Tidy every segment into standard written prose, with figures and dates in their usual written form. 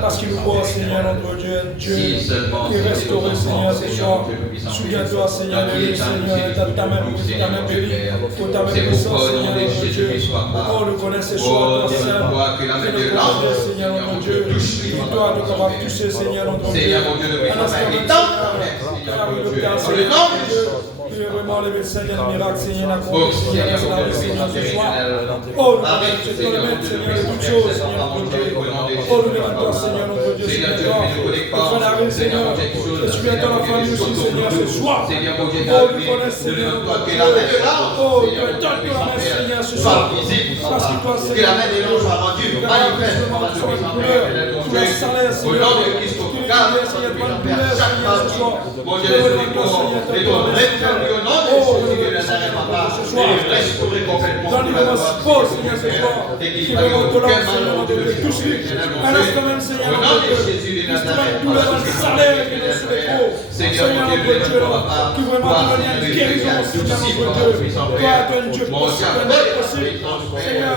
Parce qu'il nous voit, Seigneur, notre Dieu, Dieu qui est restauré, Seigneur, ce soir. Souviens-toi, Seigneur, de lui, Seigneur, ta main bénie, pour ta main puissante, Seigneur, notre Dieu. Oh, nous connaissons ce soir, toi seul. Seigneur, notre Dieu. Toi, nous avons touché, Seigneur, notre Dieu. Un instant, Seigneur, vraiment le Seigneur, le miracle, Seigneur, accompli, Seigneur, Seigneur, ce soir. Oh, nous connaissons, Seigneur, de toutes choses, Seigneur, notre Dieu. Oh, nous demandons, Seigneur, notre Dieu, Seigneur, et souviens-toi la famille aussi, Seigneur, ce soir. Oh, nous connaissons, Seigneur, notre Dieu. Oh, donne-toi la main, Seigneur, ce soir. Parce que toi, Seigneur, que la main des gens soit rendue manifeste par la salaire, Seieur, au nom de Christ, au cas chaque part, mon Dieu, et ton rétablir au nom de Jésus de Nazareth, papa, et restaurer complètement la foi, et qu'il va y avoir aucun mal de au nom de Jésus de Nazareth, Seigneur, mon Dieu, papa, qui vraiment te donne une guérison, Seigneur, mon Dieu. Toi, tu es un Dieu possible, Seigneur,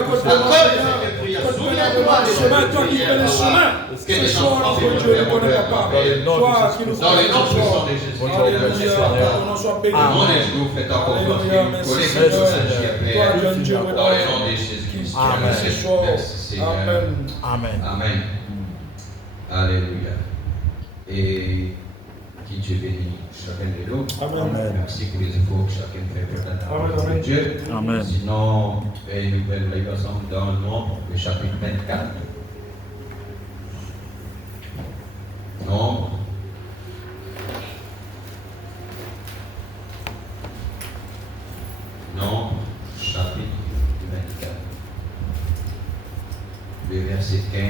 chemin, toi qui fais les chemins, ce soir, notre Dieu, ne connaît pas. Toi qui nous fais dans les noms puissants de Jésus, ton nom soit béni. mon esprit, faites encore Alléluia, merci Seigneur. Toi, tu es un Dieu, dans les noms de Jésus. Amen. Amen. Amen. Alléluia. Et qui Dieu bénit chacun de nous. Amen. Merci pour les efforts que chacun fait pour la parole de Dieu. Amen. Sinon, nous allons lire ensemble dans le nom, le chapitre 24. Nombre. Nombre, chapitre 24. Le verset 15.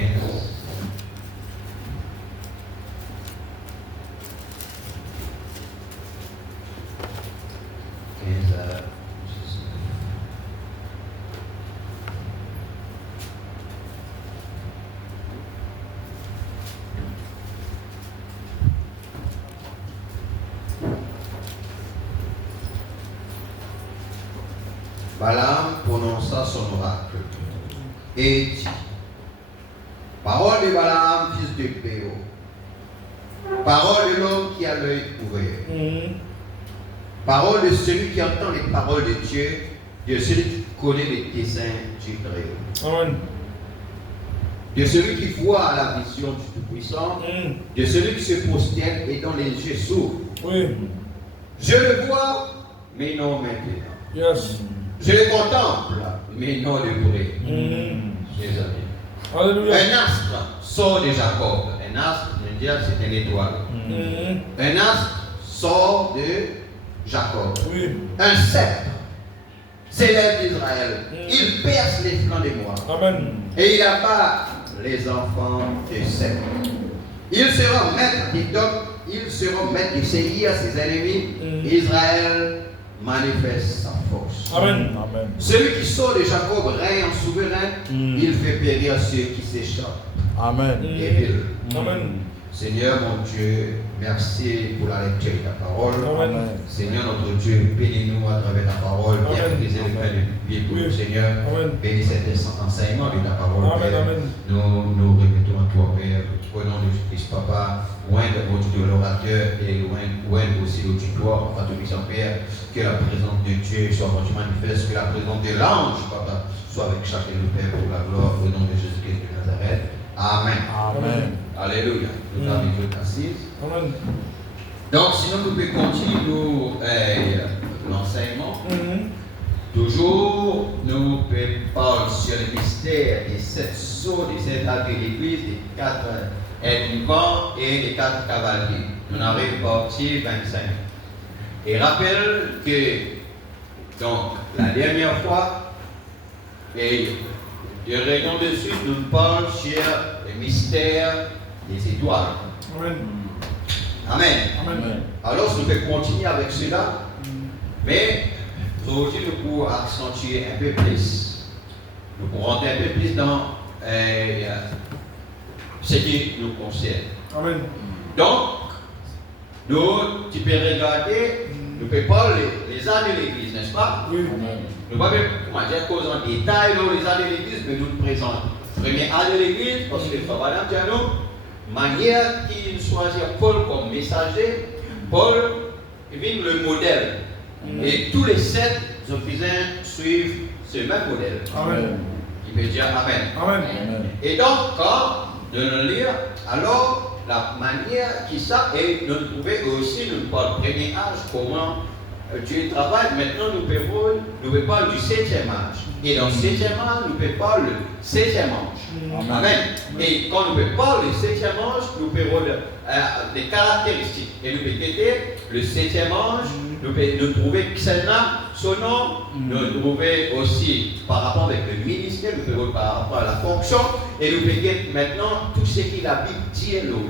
15 à 19. Balaam prononça son oracle et dit: Parole de Balaam, fils de Béor, parole de l'homme qui a l'œil ouvert, parole de celui qui entend les paroles de Dieu, de celui qui connaît les desseins du Très-Haut. Amen. De celui qui voit à la vision du Tout-Puissant, de celui qui se prosterne et dont les yeux s'ouvrent. Oui. Je le vois, mais non maintenant. Yes. Je le contemple, mais non de près. Mes amis. Alléluia. Un astre sort de Jacob. Un astre, je veux dire, c'est une étoile. Un astre sort de Jacob. Oui. Un sceptre s'élève d'Israël. Il perce les flancs des mois. Amen. Et il abat les enfants de Seth. Ils seront maîtres d'Édom, ils seront maîtres de Séir, ses ennemis. Israël manifeste sa force. Amen. Amen. Celui qui sort de Jacob règne en souverain, il fait périr ceux qui s'échappent. Amen. Et Amen. Seigneur mon Dieu, merci pour la lecture de ta parole. Amen. Seigneur notre Dieu, bénis-nous à travers ta parole. Viens briser les pains de pied pour nous, Seigneur. Amen. Bénis cet enseignement de ta parole, Amen. Père. Amen. Nous remettons à toi, Père. Au nom de Jésus-Christ, Papa, loin de l'orateur et loin aussi l'auditoire, Papa Tout-Puissant, Père, que la présence de Dieu soit rendu manifeste, que la présence de l'ange, Papa, soit avec chacun de nous, Père, pour la gloire, au nom de Jésus-Christ de Nazareth. Amen. Amen. Alléluia. Nous avons été assises. Amen. Donc, sinon, nous pouvons continuer l'enseignement. Toujours, nous parlons sur le mystère des 7 sceaux, des 7 actes de l'Église, des 4 éléphants et des 4 cavaliers. Nous arrivons à partie 25. Et rappelle que, donc, la dernière fois, et de rayon de suite, nous parlons sur le mystère des étoiles. Amen. Amen. Amen. Alors, nous pouvons continuer avec cela, mais aujourd'hui, nous pouvons accentuer un peu plus. Nous pouvons rentrer un peu plus dans ce qui nous concerne. Amen. Donc, nous, tu peux regarder, nous pouvons parler les âges de l'Église, n'est-ce pas? Oui. Nous ne pouvons pas dire cause en détail dans les âges de l'Église, mais nous nous présentons. Premier âge de l'Église, parce que ça va dire à nous, manière qu'il choisit Paul comme messager, Paul est le modèle. Et tous les 7 officiers suivent ce même modèle. Amen. Il peut dire Amen. Amen. Et donc, quand nous le lire, alors la manière qui ça est de trouver aussi le premier âge, comment Dieu travaille. Maintenant, nous pouvons parler du 7e âge. Et dans le 7e âge, nous pouvons parler du 7e âge. Amen. Et quand nous pouvons parler du 7e âge, nous pouvons des caractéristiques. Et nous pouvons dire le 7e âge, nous pouvons trouver celle-là, son nom, nous trouver aussi par rapport avec le ministère, nous pouvons par rapport à la fonction, et nous pouvons dire maintenant tout ce que la Bible dit est l'eau.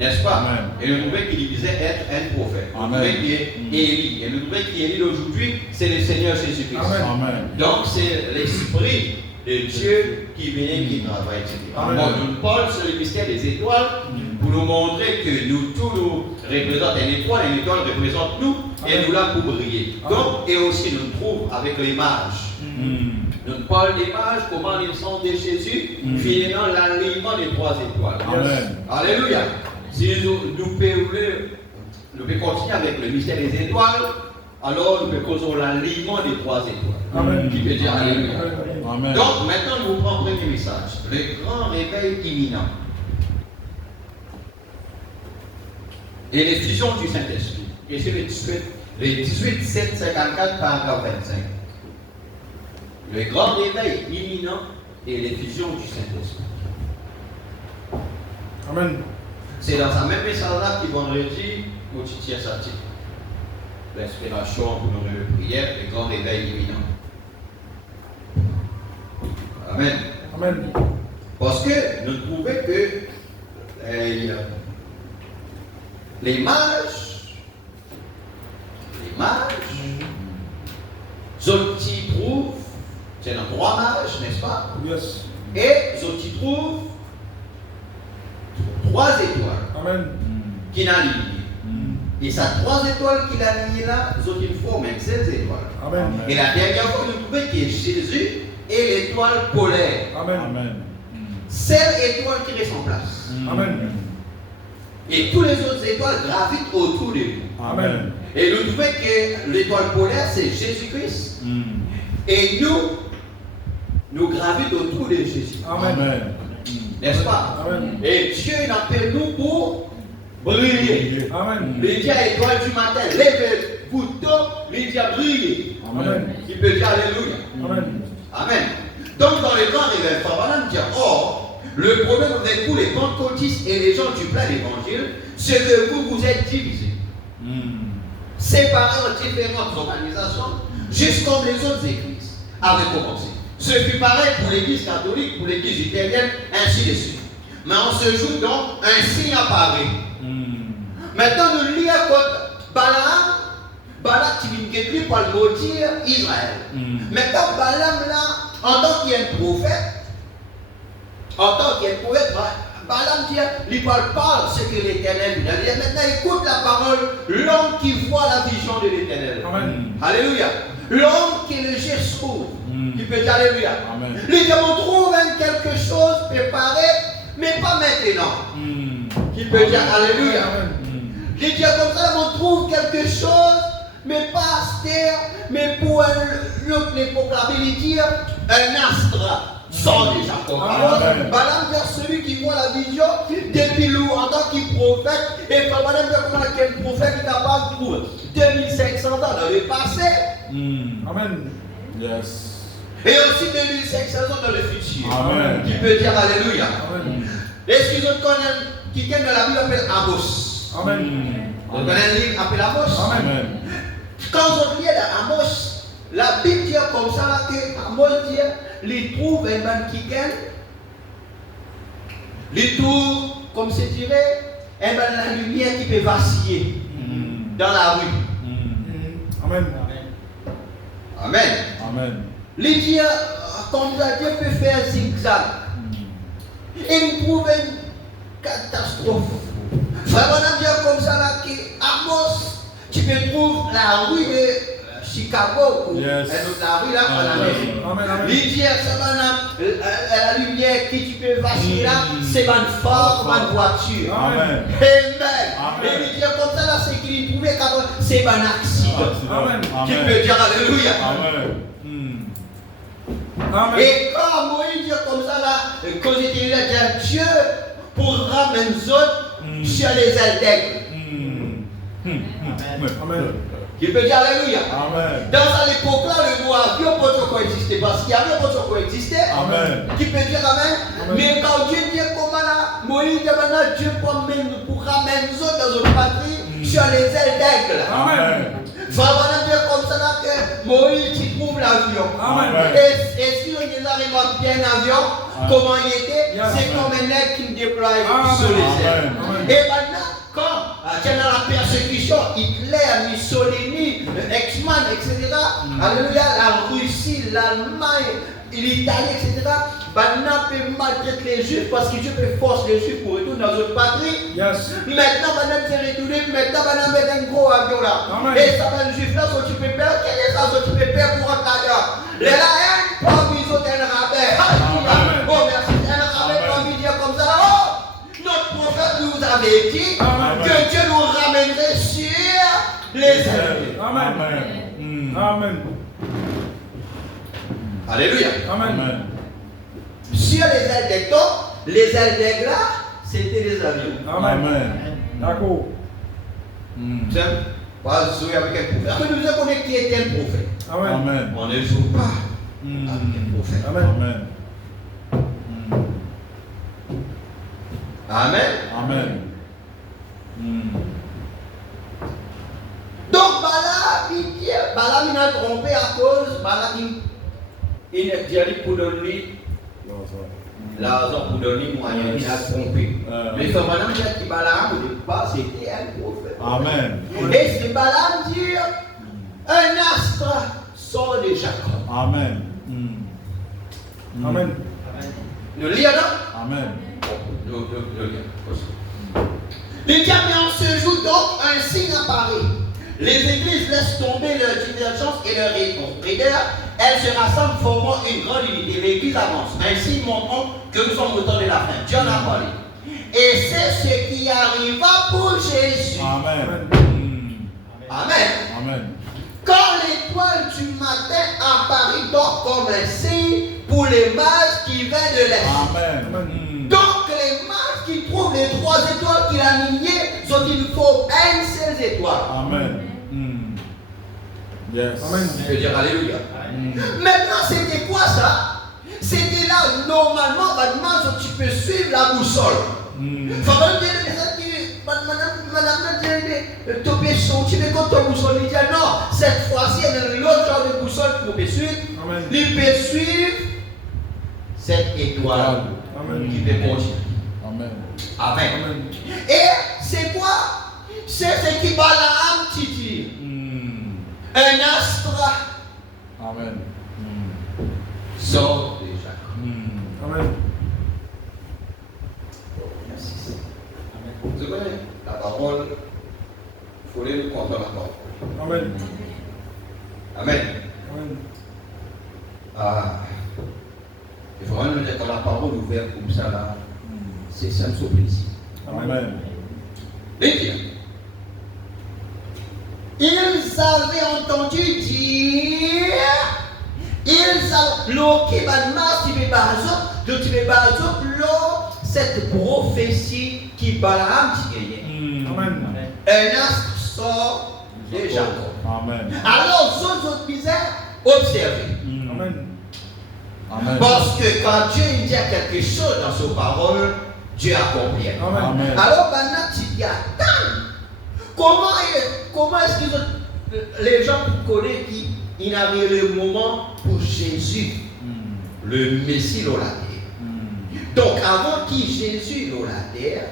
N'est-ce pas? Amen. Et nous trouvons qu'il disait être un prophète. Nous trouvons qu'il est Élie. Et nous trouvons qu'Élie aujourd'hui, c'est le Seigneur Jésus-Christ. Amen. Donc c'est l'Esprit de Dieu qui vient, qui travaille. Donc nous parlons sur le mystère des étoiles pour nous montrer que nous tous nous représentons une étoile représente nous et nous là pour briller. Donc, et aussi nous trouvons avec les mages. Nous parlons des mages, comment ils sont de Jésus, finalement l'alignement des 3 étoiles. Amen. Alléluia. Si nous pouvons continuer avec le mystère des étoiles, alors nous pouvons causer l'alignement des 3 étoiles. Amen. Qui peut dire Alléluia. Amen. Donc maintenant, nous prenons le premier message, le grand réveil imminent. Et l'effusion du Saint-Esprit. Et c'est le 18, 7, 54, paragraphe 25. Le grand réveil imminent et l'effusion du Saint-Esprit. Amen. C'est dans sa même message-là qui vendredi, au Titia Sati. L'inspiration pour nos prières, le grand réveil imminent. Amen. Amen. Parce que nous trouvons que les mages, ils trouvent, c'est dans 3 mages, n'est-ce pas? Yes. Et ils trouvent 3 étoiles Amen. qui n'alignent. Et ces 3 étoiles qui l'alignent là, ils forment même 16 étoiles. Amen. Et la dernière fois, nous trouvons que Jésus est l'étoile polaire. Amen. Seule étoile qui reste en place. Amen. Et tous les autres étoiles gravitent autour de nous. Amen. Et nous trouvons que l'étoile polaire, c'est Jésus-Christ. Et nous gravitons autour de Jésus. Amen. N'est-ce pas? Amen. Et Dieu appelle nous pour briller. Amen. Il dit à l'étoile du matin, lève-vous tôt, il dit à briller. Amen. Il peut dire Alléluia. Amen. Amen. Donc dans les temps réveil, Papa dit, or, le problème avec vous, les pentecôtistes et les gens du plein d'évangile, c'est que vous êtes divisés. Séparés en différentes organisations, juste comme les autres églises avaient commencé. Ce fut pareil pour l'église catholique, pour l'église italienne, ainsi de suite. Mais en ce jour, donc, un signe apparaît. Maintenant, nous lisons Balaam qui vient pour le maudire Israël. Maintenant, Balaam là, en tant qu'il est un prophète, Balaam dit, il parle ce que l'Éternel lui a dit. Maintenant, écoute la parole, l'homme qui voit la vision de l'Éternel. Alléluia. L'homme qui le geste trouve, qui peut dire Alléluia. Les démons trouvent quelque chose préparé, mais pas maintenant. Qui peut dire Alléluia. Les dieux comme ça, on trouve quelque chose, mais pas Astère, mais pour l'autre époque, il dit un astre. Sort de Jacob. Balaam vers celui qui voit la vision depuis en tant que prophète. Et Balaam vers comment quel prophète est capable de trouver 2500 ans dans le passé. Amen. Yes. Et aussi 2500 ans dans le futur. Amen. Qui peut dire Alléluia. Est-ce qu'ils ont connu quelqu'un dans la Bible appelle Amos? Amen. On connaît un livre appelé Amos? Amen. Quand on lit dans Amos, la Bible dit comme ça que Amos dit il trouve un banquier, il trouve, comme c'est dirait, la lumière qui peut vaciller dans la rue. Amen. Amen. Amen. Il dit, comme Dieu peut faire zigzag. Et il trouve une catastrophe. Vraiment, on dit comme ça là que Amos, tu peux trouver la rue de Chicago ou la rue là en Amérique. L'idée, la lumière qui tu peux vaciller là, c'est ma forme, ma voiture. Amen. Amen. Et l'idée comme ça là, c'est qu'il trouvait qu'avant, c'est un accident. Amen. Qui peut dire Alléluia. Amen. Et quand Moïse dit comme ça là, quand j'étais là, Dieu pour ramener les autres sur les ailes d'aigle. Amen. Qui peut dire Alléluia. Amen. Dans l'époque là, le mot avion peut coexister parce qu'il y avait peut coexister. Amen. Qui peut dire Amen. Mais quand Dieu dit comment là, Moïse demande Dieu pour ramener les autres dans une patrie sur les ailes d'aigle. Amen. Vraiment Dieu comme ça là que Moïse qui trouve l'avion. Amen. Et si on est arrivé à bien avion, comment il était, c'est comme un aigle qui me déploie sur les ailes. Et maintenant, quand il y a la persécution, Hitler, Mussolini, Ex-Man, etc., alléluia, la Russie, l'Allemagne, l'Italie, etc., maintenant peut maltraiter les Juifs parce que Dieu peut forcer les Juifs pour retourner dans notre patrie. Maintenant, c'est retourné, maintenant, mettre un gros avion là. Et ça va le Juif là, si tu peux perdre, quel est ça, si tu peux perdre pour un cadre? Les là, comme ils ont un rabais. Oh, merci, un rabais, comme il dit comme ça. Oh, notre prophète nous avait dit que Dieu nous ramènerait sur les ailes. Amen. Amen. Alléluia. Amen. Sur les ailes d'aigle, les ailes d'aigle là, c'était les avions. Amen. D'accord. C'est pas jouer avec un prophète. Après, nous avons qui était un prophète. Amen. On ne joue pas avec un prophète. Amen. Amen. Amen. Donc, Balaam, il a trompé à cause, Balaam, il a dit pour donner l'argent pour donner moyen, il a trompé. Mais comme Balaam dit que Balaam, au départ, c'était un prophète. Amen. Et c'est Balaam dit, un astre sort de Jacob. Amen. Amen. Nous lisons là? Amen. Les diables en ce jour donc un signe apparaît. Les églises laissent tomber leur divergence et leur raideur. Elles se rassemblent formant une grande unité. L'église avance. Ainsi montrons que nous sommes au temps de la fin. Dieu en a parlé. Et c'est ce qui arriva pour Jésus. Amen. Amen. Amen. Quand l'étoile du matin apparut donc comme un signe pour les mages qui viennent de l'Est. Amen. Donc les mages qui trouvent les 3 étoiles qu'il a alignées, sont il faut une seule étoile. Amen. Yes. Amen. Je veux dire Alléluia. Maintenant, c'était quoi ça? C'était là, normalement, maintenant, tu peux suivre la boussole. Madame, tu veux quand ton boussole, il dit non, cette fois-ci, il y a l'autre genre de boussole pour me suivre. Il peut suivre cette étoile qui peut continuer. Amen. Amen. Et c'est quoi? C'est ce qui Balaam dit. Un astre. Amen. Sort déjà. Amen. parole, il faut aller contre la parole. Amen. Amen. Amen. Ah. Il faut vraiment dire que la parole ouverte comme ça, là, c'est ça le plaisir. Amen. Et bien, ils avaient entendu dire, l'eau qui va de mars, cette prophétie qui Balaam dit. Amen. Un astre sort de Jacob. Amen. Alors, autres misères, observez. Amen. Amen. Parce que quand Dieu dit quelque chose dans ses paroles, Dieu accomplit. Amen. Alors maintenant, tu dis, attends, comment est-ce que les gens connaissent qu'il arrive le moment pour Jésus, le Messie dans la terre. Donc avant qu'il Jésus dans la terre,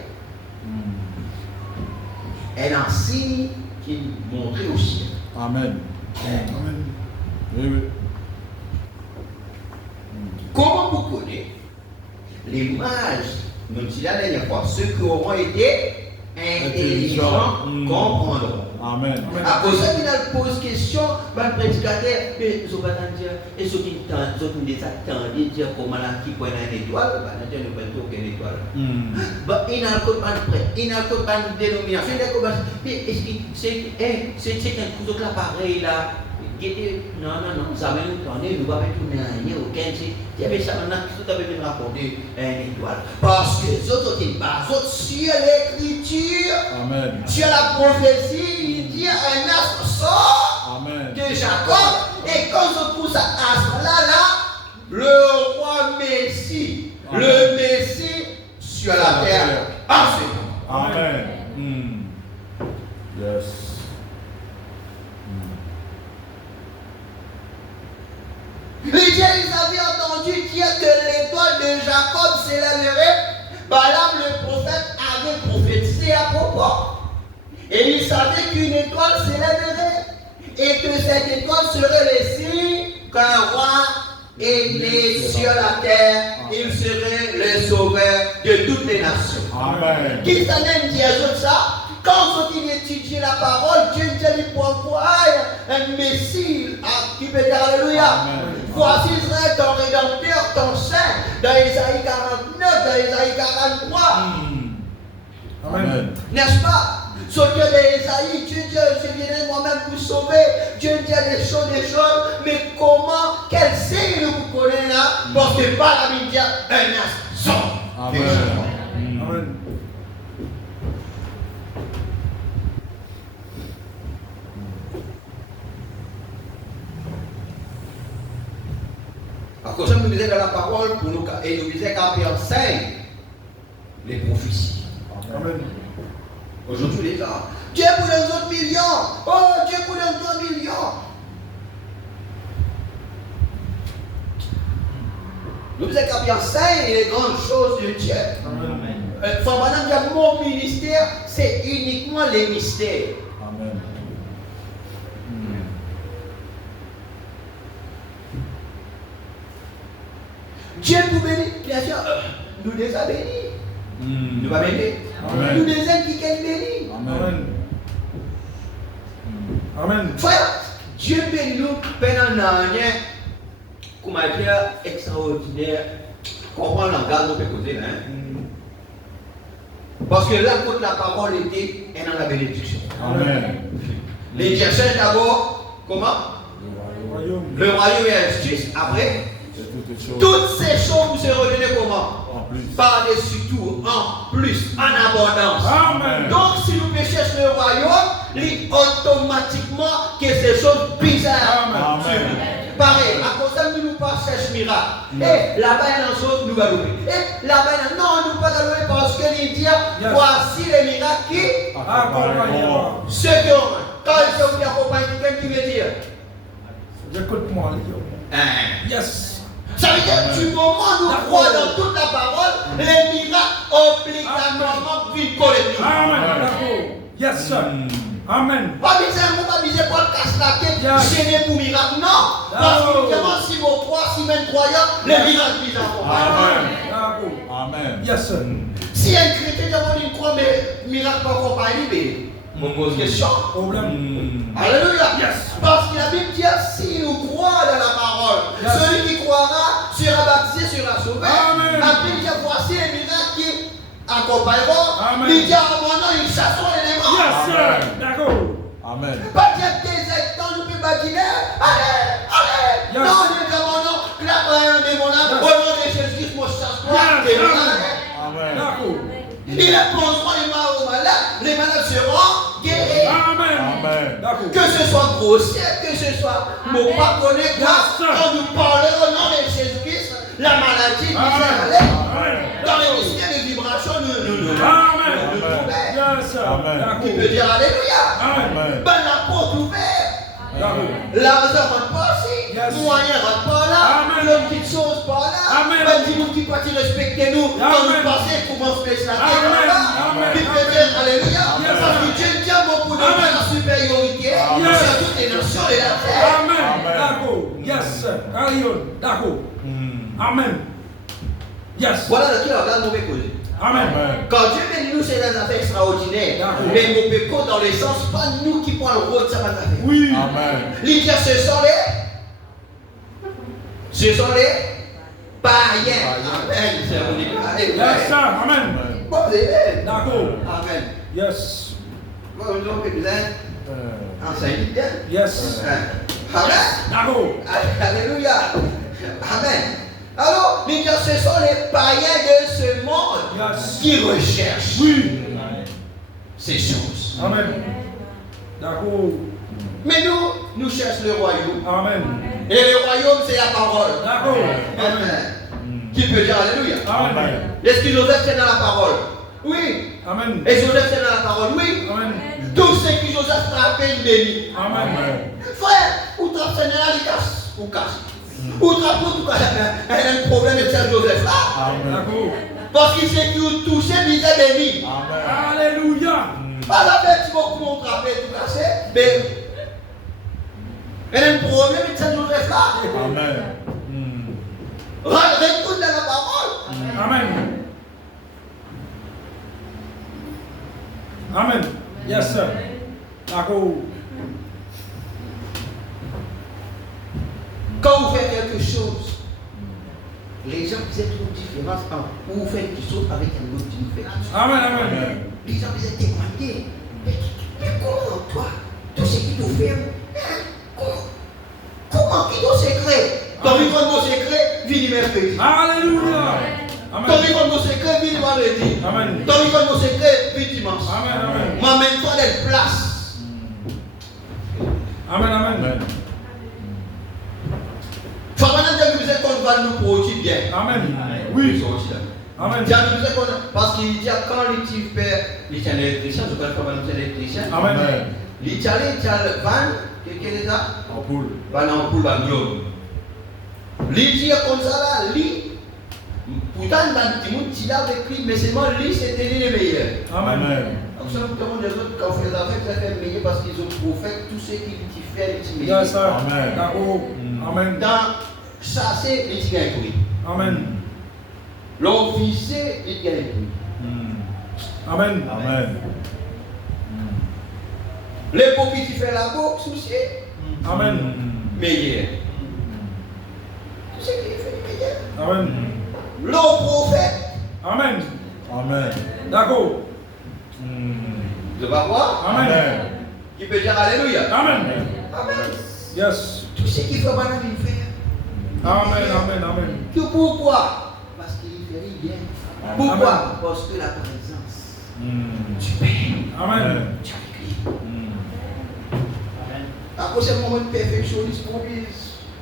un signe qui montrait au ciel. Amen. Amen. Oui, oui. Comment vous connaissez les mages, nous dit la dernière fois, ceux qui auront été intelligents comprendront. Amen. À cause de ça, il pose question, le prédicateur, mais je vais dire, et ceux qui attendent dire comment là qui prennent une étoile, Dieu ne prend aucune étoile. Il n'a pas de dénomination, c'est quelque chose là pareil là. Non, ça va nous tourner, nous va tourner aucun. Il y avait ça maintenant qui tout avait bien raconté une étoile. Parce que les autres qui basent sur l'écriture, Amen. sur la prophétie, il dit un astre sort Amen. de Jacob. Et quand on trouve ça astre là, le roi Messie, Amen. le Messie sur la terre. Amen. Yes. Les dieux, ils avaient entendu dire que l'étoile de Jacob s'élèverait. Balaam, le prophète, avait prophétisé à propos. Et ils savaient qu'une étoile s'élèverait. Et que cette étoile serait le signe qu'un roi est né sur la terre. Il serait le sauveur de toutes les nations. Amen. Qui s'en aime dire ça? Quand on étudie la parole, Dieu dit pour voir un Messie qui peut dire Alléluia. Voici Israël, ton rédempteur, ton saint, dans Isaïe 49, dans Isaïe 43. Amen. N'est-ce pas? Ce que d'Isaïe, Dieu dit, je viendrai moi-même vous sauver. Dieu dit des choses, mais comment, quel signe vous connaissez là? Parce que par la Bible, un instant. Amen. Amen. À cause de ça, nous disons dans la parole, pour nous, et nous disons qu'après enseigne les prophéties. Amen. Aujourd'hui, les gens, Dieu pour les autres millions. Oh, Dieu pour les autres millions. Nous disons qu'après enseigne les grandes choses de Dieu. Amen. Madame dit, mon ministère, c'est uniquement les mystères. Amen. Dieu pour bénir, bien sûr, nous les a bénis. Nous va bénir. Amen. Nous les aime qui qu'elle bénit. Amen. Amen. Frère, Dieu bénit nous pendant l'année, comment dire, extraordinaire. Comprends le langage, nous peut côté, hein? Parce que là, quand la parole était, elle a la bénédiction. Amen. Les chercheurs d'abord, comment? Royaume. Le royaume et la justice. Après, toutes ces choses vous se revenaient comment? En plus. Par-dessus tout, en plus, en abondance. Amen. Donc, si nous cherchons le royaume, il automatiquement que ces choses bizarres. Amen. sur nous. Pareil, à cause de ça, nous pas chercher miracle. Et là-bas, il y a une chose, nous allons louer. Et là-bas, non, nous pas louer parce que les dieux, voici les miracles qui Accompagnez-moi. ceux qui ont. Quand ils sont qui accompagnent, qu'est-ce qu'il veut dire? Écoute-moi, les gars. Yes. Ça veut dire du moment où nous croyons dans toute la parole, les miracles obligatoirement vivent collectivement. Amen. D'accord. Yes, sir. Amen. Pas besoin pour le casse la tête, gêner pour miracle. Non. Parce que vraiment, si vous croyez, si vous croyez, les miracles visent à accompagner. Amen. D'accord. Amen. Yes, sir. Si Si un chrétien demande une croix, mais miracle pas encore pas libéré. Je me pose question. Problème. Alléluia. Yes. Parce que la Bible dit si nous croyons dans la parole, Yes. celui qui croira sera baptisé, sera sauvé. Amen. Après, il dit voici les miracles qui accompagneront. Amen. Il dit en mon nom, ils chasseront les démons. Yes, sir. Amen. D'accord. Amen. Pas dire des temps, nous pouvons badiner. Allez, allez. Yes. Non, il dit en mon nom, là, un démon là, Yes. au nom de Jésus-Christ, moi, chasse-toi. Yes. Et vous Amen. allez. Amen. D'accord. Il imposeront les mains aux malades, les malades seront guéris. Amen. Amen. D'accord. Que ce soit grossier, que ce soit mon pas connaître, Yes, sir. quand nous parlons au nom de Jésus-Christ, la maladie nous fait Amen. aller. Amen. Dans les mystères de vibration, nous. Amen. Amen. Yes, sir. Amen. D'accord. Tu peux dire Alléluia. Amen. Amen. Ben, la porte ouverte. D'accord. L'argent rentre pas ici. Yes. Moyen rentre pas là. Amen. Le petite chose par là. Amen. Ben, dis-nous qui parti respecter nous. Quand Amen. nous passons, comment se fait cela. Amen. Amen. Tu peux dire Alléluia. Yes. Parce que Dieu tient beaucoup de Amen. la supériorité Amen. sur toutes les nations de la terre. Amen. Amen. D'accord. Yes, sir. Carry on. D'accord. Amen. Yes. Voilà de qui on regarde mauvais cause. Amen. Amen. Quand Dieu met nous, c'est des affaires extraordinaires. D'accord. Mais mauvais cause dans le sens, pas nous qui prenons le rôle de ça, affaire. Oui. Amen. Les gens, ce sont les païens. Amen. C'est on dit, Yes, sir. Amen. Bon, c'est D'accord. Amen. Yes. Bon, nous avons besoin d'enseigner bien. Yes. Amen. D'accord. Alléluia. Amen. Alors, les gens, ce sont les païens de ce monde Yes. qui recherchent Oui. ces choses. Amen. D'accord. Mais nous cherchons le royaume. Amen. Et le royaume, c'est la parole. D'accord. Amen. Amen. Qui peut dire Alléluia? Amen. Est-ce que Joseph c'est dans la parole? Oui. Amen. Et Joseph c'est dans la parole? Oui. Amen. Tous ceux qui Joseph frappait, il bénit. Amen. Frère, ou trappe Seigneur, il casse. Ou casse. Ou trappe tout casse. Il y a un problème de Saint Joseph là. Amen. D'accord. Parce qu'il sait qu'il touchait, il disait béni. Amen. Alléluia. Pas la bête, tu vas comment trapper, tout casser. Mais il y a un problème de Saint Joseph là. Amen. Retourne dans la parole. Amen. Amen. Yes, sir. D'accord. Quand vous faites quelque chose, les gens faisaient une différence entre où vous faites quelque chose avec un autre qui vous fait quelque chose. Amen. Amen. Les gens faisaient témoigner. Mais comment toi, tout ce qui nous fait, comment qui doit secret? Ton micro de secret, vini mercredi. Alléluia. Ton Amen. micro de secret, vini vendredi. Amen. Ton micro de secret, vini dimanche. Amen. Amen. M'amène-toi des places. Amen. Amen. Faut maintenant dire que vous êtes qu'on va nous produire bien. Amen. Oui. Amen. Parce qu'il dit quand les petits pères, les tiens l'électricien, je connais pas mal l'électricien. Amen. Les tiens le van, quel est ça? En poule. Van en poule, van globe. Les dit comme ça là, lui, pourtant il va dire avec lui, mais seulement lui c'était lui le meilleur. Amen. Donc ça nous demande les autres quand on fait les affaires, ça fait meilleur parce qu'ils ont prophète, tous ceux qui lui fait les meilleurs. Yes, sir. Amen. D'accord. Amen. Dans chasser, les petits gagnent. Amen. L'officier, il gagne. Amen. Amen. Les pauvres qui font la boxe aussi, Amen. meilleur. Tout ce qui fait meilleur. Amen. Le prophète, Amen. Amen. D'accord. de va voir, Amen. qui peut dire Alléluia. Amen. Amen. Yes. Tout ce qui fait bonheur, il fait. Amen. Amen. Amen. Que pourquoi? Parce qu'il fait bien. Pourquoi? Parce que la présence du Père, Amen. tu as écrit. À cause du moment de perfectionnisme, pour lui,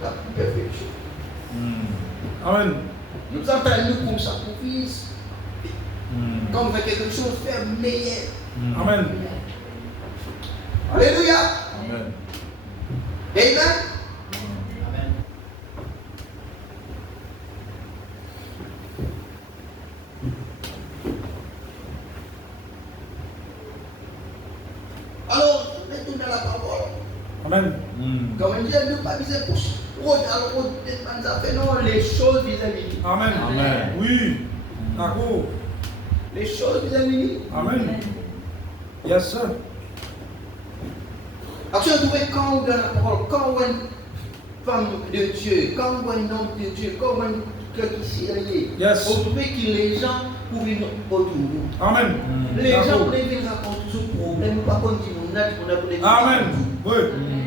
la perfection. Amen. Nous entraînons comme ça pour vivre. Quand on fait quelque chose, faire meilleur. Amen. Alléluia. Amen. Amen. Alors, retournez à la parole. Amen. Comme on dit, ne pas viser pour non, les choses vis-à-vis. Amen. Amen. Oui. D'accord. les choses, mes amis. Amen. Yes, sir. Alors, tu as trouvé quand on donne la parole, quand on voit une femme de Dieu, quand on voit un homme de Dieu, quand on voit quelqu'un qui s'est allié, Yes. vous trouvez que les gens pour venir autour de vous. Amen. Les gens pour venir raconter ce problème, pas comme tu m'as dit, on a pour les Amen. Oui.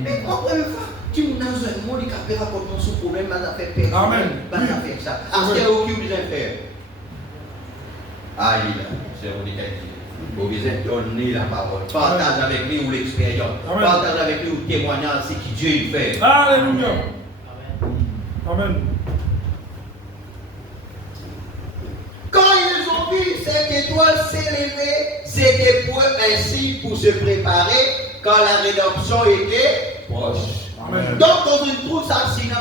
mais encore une fois, tu m'as dit, un monde qui a raconté ce problème, on a fait perdre. Amen. On a fait ça. Après, aucun besoin de faire. Aïe, c'est un détail. Vous avez besoin de donner la parole. Partage avec lui ou l'expérience. Amen. Partage avec lui ou le témoignage, c'est qui Dieu il fait. Alléluia. Amen. Quand ils ont vu cette étoile s'élever, c'était pour ainsi pour se préparer quand la rédemption était proche. Amen. Donc, quand on trouve ça, sinon,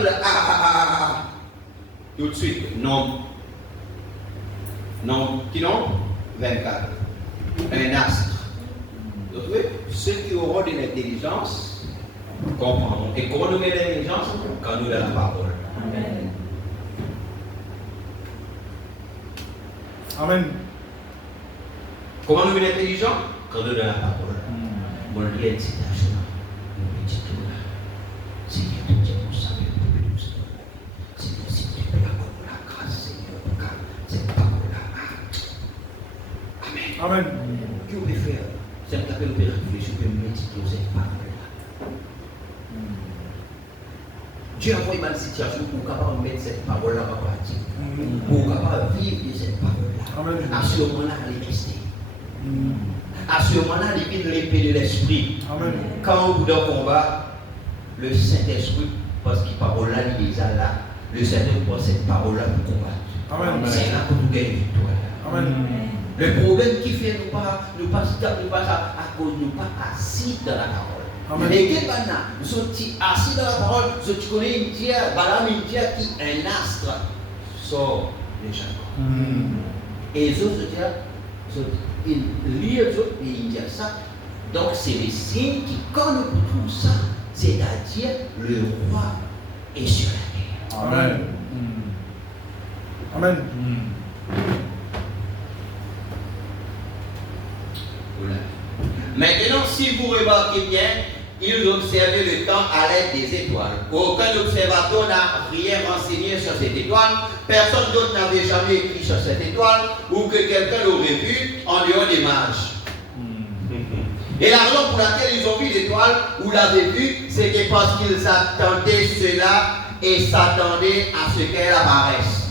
tout de suite, non. Non, qui non 24. Un astre. Vous voyez, ceux qui auront de l'intelligence comprendront. Et comment nous met l'intelligence quand nous avons la parole. Amen. Amen. Comment nous met l'intelligence quand nous avons la parole. Mon lien de citation, nous dit tout là. Seigneur, tout Dieu, nous savons pour nous. Seigneur, si tu peux accorder la grâce, Seigneur, car cette parole-là. Amen. Amen. Que vous pouvez faire, c'est un appel au Père réfléchir, que méditer sur cette parole-là. Dieu a envoyé ma situation pour capable mettre cette parole-là en pratique. Pour capable vivre de cette parole-là. À ce moment-là, elle est restée. À ce moment-là, il vient de l'épée de l'esprit. Amen. Quand vous dans combat, le Saint-Esprit, parce qu'il parole là, il est là. Le Saint-Esprit prend cette parole-là pour combattre. Amen. C'est là que nous gagnons victoire. Amen. Le problème qui fait nous pas à cause de nous pas assis dans la parole. Amen. Les gens nous sont assis dans la parole, tu connais une tiers, Balaam une tiers qui un astre sort déjà. Et les autres ils lisent les autres et ils disent ça. Donc c'est les signes qui, quand nous trouvons ça, c'est-à-dire le roi est sur la terre. Amen. Amen. Voilà. Maintenant, si vous remarquez bien, ils observaient le temps à l'aide des étoiles. Aucun observateur n'a rien renseigné sur cette étoile. Personne d'autre n'avait jamais écrit sur cette étoile ou que quelqu'un l'aurait vu en dehors des mages. Et la raison pour laquelle ils ont vu l'étoile ou l'avaient vue, c'était parce qu'ils attendaient cela et s'attendaient à ce qu'elle apparaisse.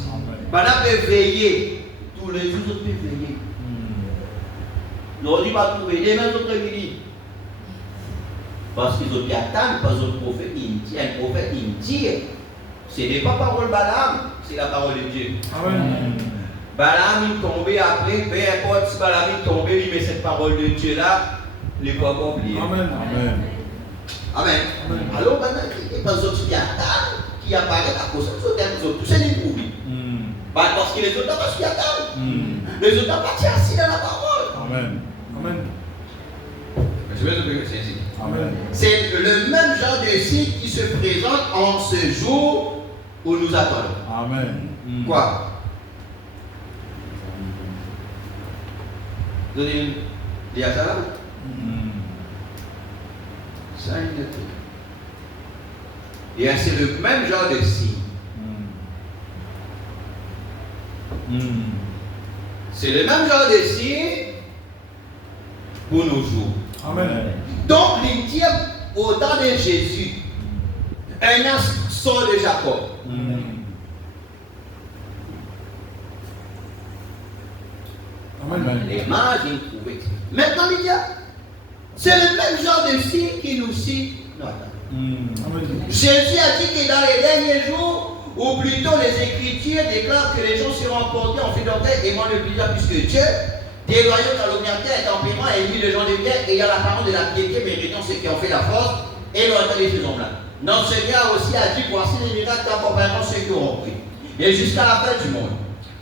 Pendant que veiller, tous les jours, ils peuvent veiller. N'aurait pas trouvé, les mêmes autres midi. Parce qu'ils ont pu attendre, parce que prophète, un prophète, il dit, ce n'est pas parole Balaam, c'est la parole de Dieu. Amen. Balaam est tombé après, peu importe si Balaam est tombé, il met cette parole de Dieu là, les poids pas oubliés. Amen. Amen. Amen. Alors maintenant, il y a des autres qui attendent, qui apparaissent à cause de ces autres, tous ces livres. Parce que les autres n'ont pas su attendre. Les autres n'ont pas été assis dans la parole. Amen. Amen. Amen. C'est le même genre de signe qui se présente en ce jour où nous attendons. Amen. Quoi? Vous avez dit à ça là? Ça, et c'est le même genre de signe. C'est le même genre de signe pour nos jours. Amen. Donc, il dit au temps de Jésus, un astre sort de Jacob. Amen. Les mages, ils trouvaient. Maintenant, il dit, c'est le même genre de signe qui nous cite. Jésus a dit que dans les derniers jours, ou plutôt les Écritures déclarent que les gens seront portés en fidélité et moins le bizarre, puisque Dieu, déloyaux, calomniateurs, intempérants, ennemis de gens de bien, ayant l'apparence de la piété, méritant ceux qui ont fait la force, et l'ont entendu ces hommes-là. Notre Seigneur aussi a dit, voici les miracles d'accompagnement ceux qui auront pris. Et jusqu'à la fin du monde.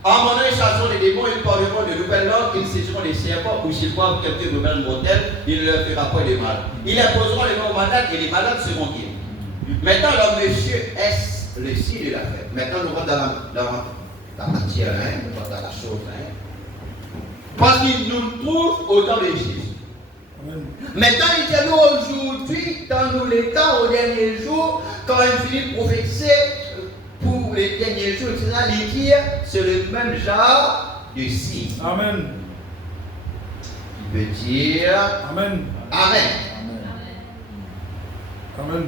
En mon nom, ils chasseront les démons, ils parleront de nouvelles langues, ils saisiront les serpents, ou s'ils voient quelques remèdes mortels, il ne leur fera pas de mal. Ils imposeront les mains aux malades, et les malades seront guéris. Maintenant, le monsieur est le signe de la fête. Maintenant, nous rentrons dans la matière, dans la chose. Parce qu'il nous trouve au temps de Jésus. Maintenant, il dit à nous aujourd'hui, dans les temps, aux derniers jours, quand un Philippe prophétisait pour les derniers jours, il dit c'est le même genre de signe. Amen. Il veut dire Amen. Amen. Amen.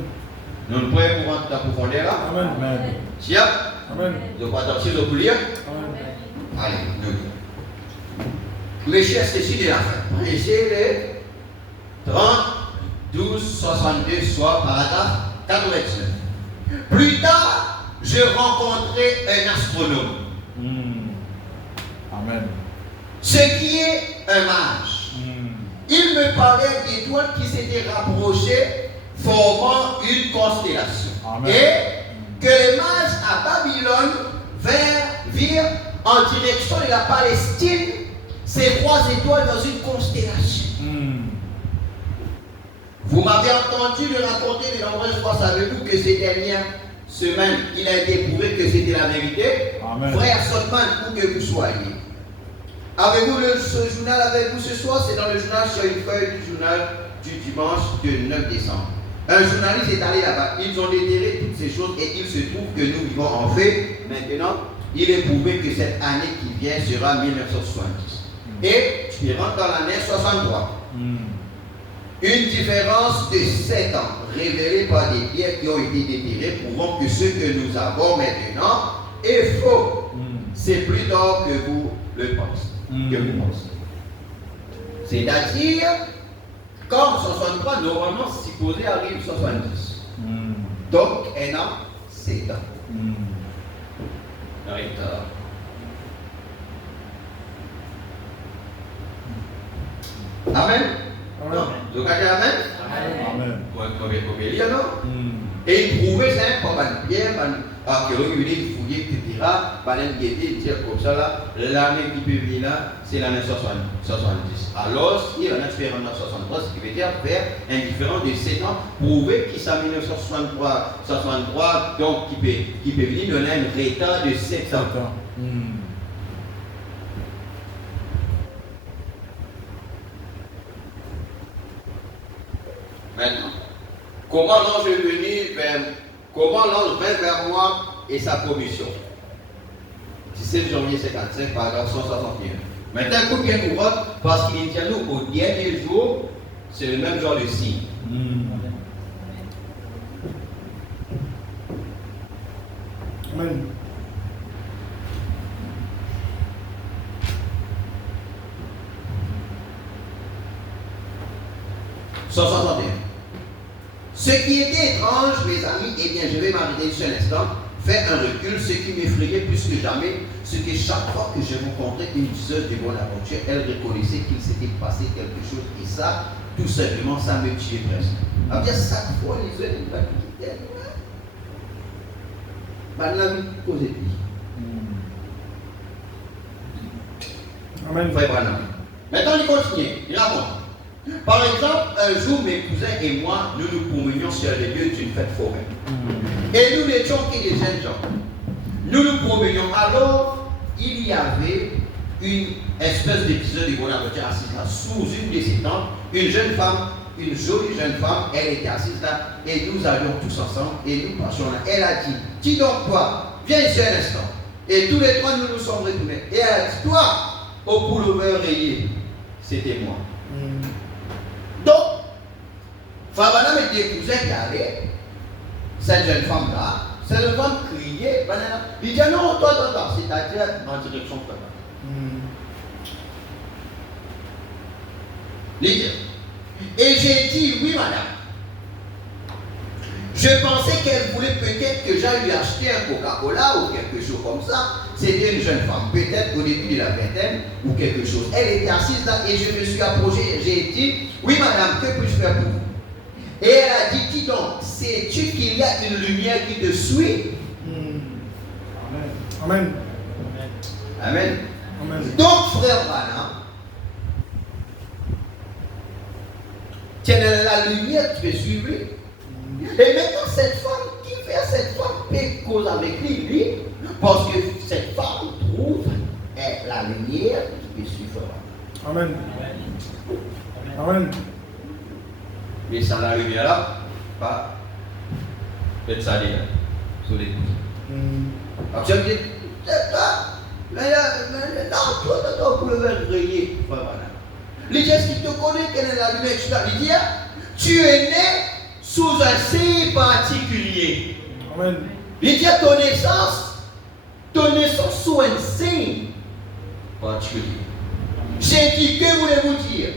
Nous ne pouvons pas rentrer dans la profondeur là. Amen. Tiens. Amen. Vous pouvez attention de vous lire. Amen. Allez, nous. Recherche ici de la fin. Essayez les 30, 12, 62, soit paragraphe 89. Plus tard, je rencontrai un astronome. Amen. Ce qui est un mage. Il me parlait d'étoiles qui s'étaient rapprochées, formant une constellation. Amen. Et que les mages à Babylone virent en direction de la Palestine ces 3 étoiles dans une constellation. Vous m'avez entendu le raconter de nombreuses fois. Savez-vous que ces dernières semaines, il a été prouvé que c'était la vérité? Amen. Frère Sotman, où que vous soyez. Avez-vous ce journal avec vous ce soir? C'est dans le journal, sur une feuille du journal du dimanche du 9 décembre. Un journaliste est allé là-bas. Ils ont déterré toutes ces choses et il se trouve que nous vivons en fait. Maintenant, il est prouvé que cette année qui vient sera 1970. Et tu rentres dans l'année 63. Une différence de 7 ans révélée par des pierres qui ont été déterrées prouvant que ce que nous avons maintenant est faux. C'est plus tard que vous le pensez. C'est-à-dire, comme 63, normalement, supposé arrive 70. Donc, un an, 7 ans. Retard. Amen. Vous avez Amen? Amen. Et il prouvait ça, comme un pierre, un archéologue, il fouillait, etc. Il dire comme ça, là, l'année qui peut venir là, c'est l'année 70. Alors, il y a un différent de 63, ce qui veut dire faire un différent de 7 ans, prouver qu'il s'est 1963, donc qui peut venir donner un retard de 7 ans. Maintenant, comment l'ange est venu vers moi et sa commission? 17 janvier 55, paragraphe 161. Maintenant, écoute bien nous parce qu'il est à nous au dernier jour, c'est le même genre de signe. Amen. Ce qui était étrange, mes amis, eh bien, je vais m'arrêter sur un instant, faire un recul, ce qui m'effrayait plus que jamais, c'est que chaque fois que je rencontrais une sœur de Bonaventure, elle reconnaissait qu'il s'était passé quelque chose, et ça, tout simplement, ça me tuait presque. Alors, chaque fois, les sœurs ne pas quitter. Maintenant, posez Amen. Maintenant, il continue, il raconte. Par exemple, un jour, mes cousins et moi, nous nous promenions sur les lieux d'une fête foraine. Et nous n'étions que des jeunes gens. Nous nous promenions. Alors, il y avait une espèce d'épisode de Bonaventure assise là, sous une de ses tentes. Une jeune femme, une jolie jeune femme, elle était assise là, et nous allions tous ensemble, et nous passions là. Elle a dit, dis donc toi, viens ici un instant. Et tous les trois, nous nous sommes retournés. Et elle a dit, toi, au pullover rayé, c'était moi. Donc, Fabana met des cousins qui allaient, cette jeune femme-là, cette jeune femme criait, il dit non, toi, c'est-à-dire en direction de Fabana. Et j'ai dit, oui, madame. Je pensais qu'elle voulait peut-être que j'aille lui acheter un Coca-Cola ou quelque chose comme ça. C'était une jeune femme, peut-être au début de la vingtaine ou quelque chose. Elle était assise là et je me suis approché. J'ai dit, oui madame, que puis-je faire pour vous? Et elle a dit, dis donc, sais-tu qu'il y a une lumière qui te suit? Amen. Amen. Amen. Donc frère Branham, quelle est la lumière qui te suivre? Et maintenant, cette femme, qui fait cette femme peut cause avec lui, parce que cette femme trouve la lumière qui peut suivre. Amen. Amen. Mais ça n'arrive là, pas. Faites ça déjà. Sur les coups. Après, je dis, c'est ça. Non, toi, pour le réveiller. Les gens qui te connaissent, quelle est la lumière, tu dis, tu es né sous un signe particulier. Amen. Il dit ton naissance sous un signe particulier. J'ai dit, que voulez-vous dire?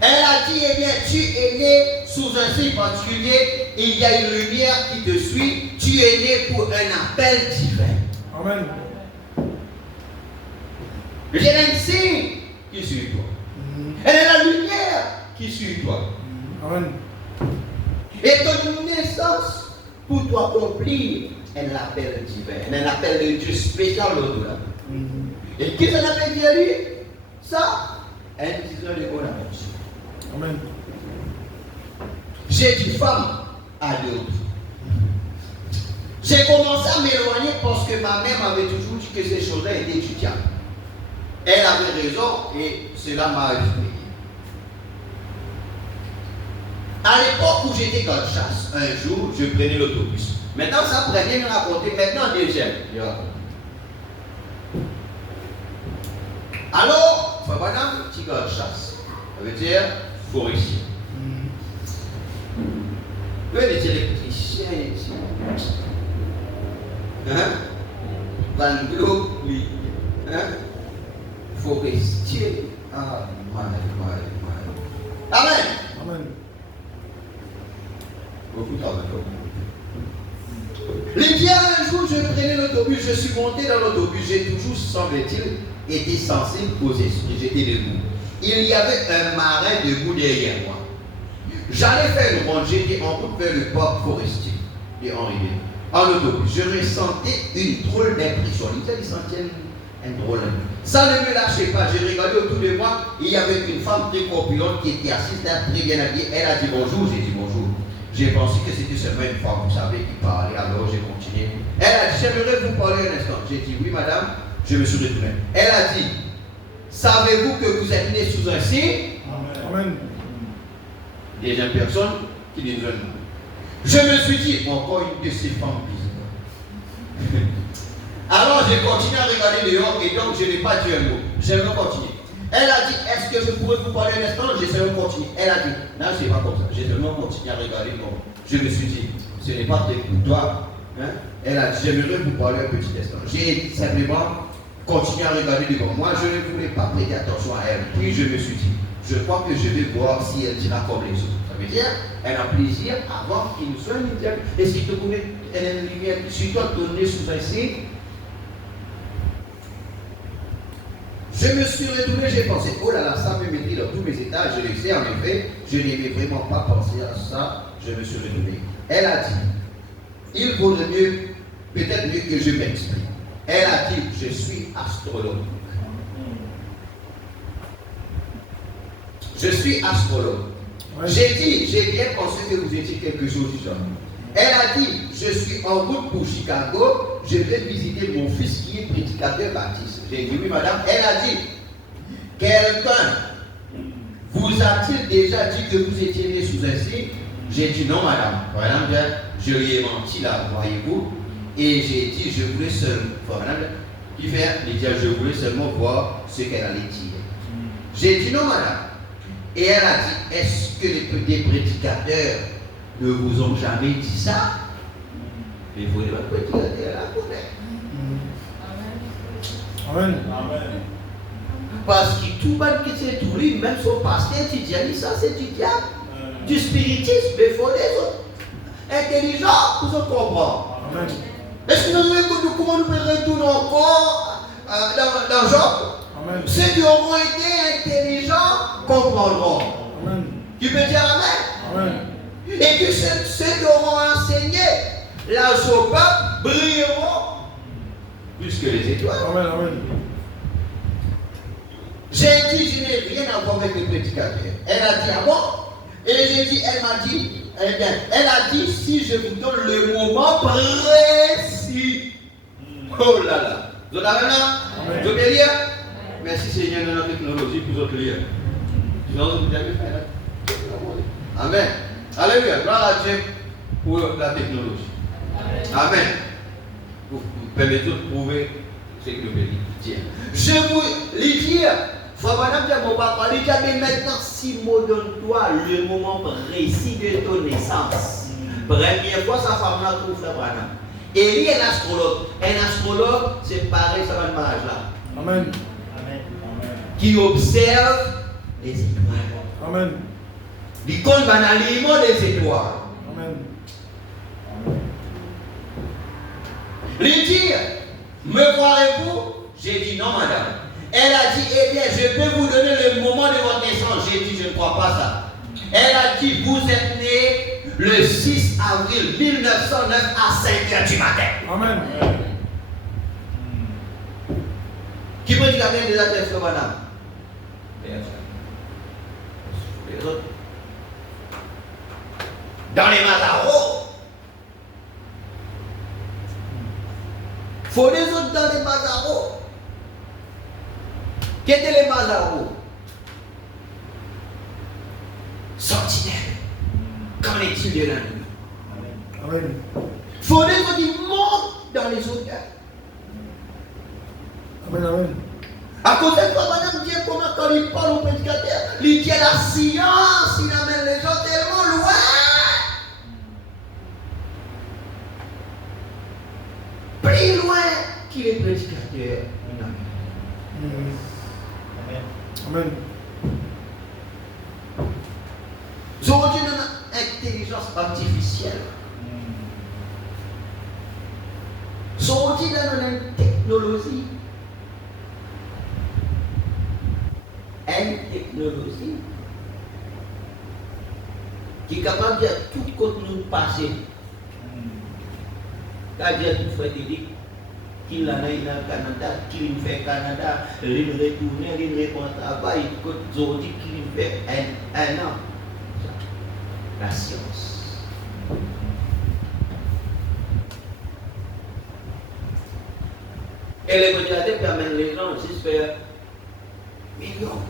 Elle a dit, eh bien, tu es né sous un signe particulier, il y a une lumière qui te suit, tu es né pour un appel divin. Amen. Il y a un signe qui suit toi. Elle est la lumière qui suit toi. Amen. Et ton naissance, pour toi accomplir, un appel divin, un appel de Dieu spécial au-delà. Et qui s'en appelle Dieu lui? Ça, un disant de bon amour. Amen. J'ai dit femme à l'autre. J'ai commencé à m'éloigner parce que ma mère m'avait toujours dit que ces choses-là étaient étudiantes. Elle avait raison et cela m'a effrayé. À l'époque où j'étais dans le chasse, un jour, je prenais l'autobus. Maintenant, ça pourrait bien me raconter. Maintenant, deuxième, je raconte. Alors, madame, petit gars de chasse. Ça veut dire forestier. Oui, les électriciens ici. Van Gogh, oui. Forestier. Ah, Amen. Amen. Beaucoup de travail. Les bien, un jour, je prenais l'autobus, je suis monté dans l'autobus, j'ai toujours, semble-t-il, été sensible aux esprits, j'étais debout. Il y avait un marin debout derrière moi. J'allais faire une ronde, j'étais en route vers le port forestier de Henri V. En autobus, je ressentais une drôle d'impression. Il sentait un drôle. Ça ne me lâchait pas, j'ai regardé autour de moi, il y avait une femme très corpulente qui était assise là, très bien habillée. Elle a dit bonjour, j'ai dit bonjour. J'ai pensé que c'était seulement une femme, vous savez, qui parlait, alors j'ai continué. Elle a dit, j'aimerais vous parler un instant. J'ai dit, oui madame, je me suis retourné. Elle a dit, savez-vous que vous êtes né sous un signe? Amen. Deuxième personne qui dit non. Je me suis dit, encore une de ces femmes bizarres. Alors j'ai continué à regarder dehors et donc je n'ai pas dit un mot. J'aimerais continuer. Elle a dit, est-ce que je pourrais vous parler un instant? J'ai seulement continué. Elle a dit, non, c'est pas comme ça. J'ai seulement continué à regarder. Bon, je me suis dit, ce n'est pas très pour toi. Hein? Elle a dit, j'aimerais vous parler un petit instant. J'ai simplement continué à regarder devant moi. Je ne voulais pas prêter attention à elle. Puis je me suis dit, je crois que je vais voir si elle dira comme les autres. Ça veut dire, elle a plaisir avant qu'il nous soit une lumière. Et si tu connais, elle a une lumière qui suit toi, donnée sous un signe. Je me suis retourné, j'ai pensé, oh là là, ça me mettait dans tous mes états. Je l'ai fait, en effet, je n'aimais vraiment pas penser à ça. Je me suis retourné. Elle a dit, il vaudrait mieux, peut-être mieux que je m'exprime. Elle a dit, je suis astrologue. Je suis astrologue. Ouais. J'ai dit, j'ai bien pensé que vous étiez quelque chose du genre. Elle a dit, je suis en route pour Chicago, je vais visiter mon fils qui est prédicateur baptiste. J'ai dit, oui madame. Elle a dit, quelqu'un vous a-t-il déjà dit que vous étiez né sous un signe? J'ai dit, non madame. Madame, je lui ai menti là, voyez-vous. Et j'ai dit, je voulais seulement, madame, qui fait, je voulais seulement voir ce qu'elle allait dire. J'ai dit, non madame. Et elle a dit, est-ce que des prédicateurs ne vous ont jamais dit ça? Mais vous devez prédicateur la connaître. Amen. Amen. Parce que tout le monde qui s'est trouvé, même son pasteur qui dit ça, c'est du diable. Du spiritisme, mais il faut les autres. Intelligents, vous en comprenez. Est-ce que nous avons comment nous retourner encore dans Job? Ceux qui auront été intelligents comprendront. Amen. Tu peux dire Amen? Amen. Et que ceux qui auront enseigné là au peuple brilleront plus que les étoiles. Amen. Amen. J'ai dit, je n'ai rien à voir avec le prédicateur. Elle a dit, ah bon? Et j'ai dit, elle m'a dit, eh bien, elle a dit, si je vous donne le moment précis. Oh là là. Vous avez là? Vous pouvez lire? Merci Seigneur de la technologie pour vous lire. Sinon, vous ne jamais faire. Amen. Alléluia. Gloire à Dieu pour la technologie. Amen. Vous permettez de prouver ce que le pays dit. Je vous les dire. Frère Madame, tu as mon papa. Il dit maintenant, si moi donne-toi le moment précis de ton naissance. Première fois, sa femme là trouve Frère Madame. Et lui est un astrologue. Un astrologue, c'est pareil, ça va le mariage là. Amen. Qui observe les étoiles. Amen. Il compte l'alignement des étoiles. Amen. Il dit, me croirez-vous? J'ai dit non, madame. Elle a dit, eh bien, je peux vous donner le moment de votre naissance. J'ai dit, je ne crois pas ça. Elle a dit, vous êtes né le 6 avril 1909 à 5h du matin. Amen. Qui peut dire qu'il y a des athlètes, madame? Les autres. Dans les Mazaros. Faut les autres dans les Mazaros. Qui étaient les Mazaros? Sentinelles. Comme les tirs de la nuit. Amen. Faut les autres qui montent dans les hôtels. Amen. Amen. À côté de toi, madame Dieu, comment quand il parle au prédicateur, il dit la science, il amène les gens tellement loin. Plus loin qu'il est prédicateur. Amen. Aujourd'hui, nous avons une intelligence artificielle. Aujourd'hui, nous avons une technologie. Une technologie qui est capable de dire tout contenu passé. C'est-à-dire tout Frédéric, qui l'a eu dans le Canada, qui l'a fait au Canada, il retourne, il répond au travail, aujourd'hui, qui l'a fait un an. La science. Et les modérateurs permettent les gens juste faire millions.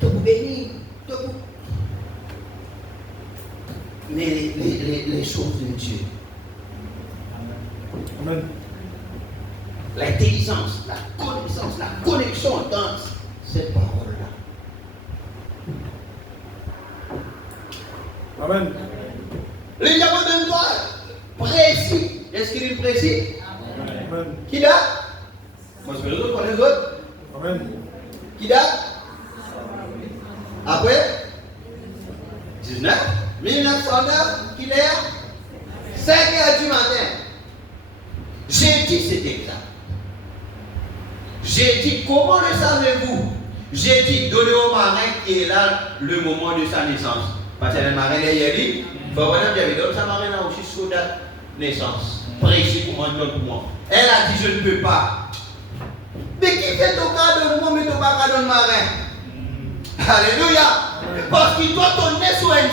Te vous bénir, te vous. Les choses de Dieu. Amen. L'intelligence, la connaissance, la connexion dans cette parole-là. Amen. Les diamants d'un doigt précis. Est-ce qu'il est précis? Amen. Qui date? Moi je vais les autres, les autres. Amen. Qui date? Après 1909, qu'il est 5h du matin. J'ai dit c'est exact. J'ai dit comment le savez-vous? J'ai dit donnez au marin qui est là le moment de sa naissance. Parce que le marin est dit, il faut voir qu'il donne sa marraine là aussi sur date naissance. Précis pour moi. Elle a dit je ne peux pas. Mais qui fait ton cas de moi, mais ton pas cas de marin? Alléluia. Parce qu'il doit tourner sur un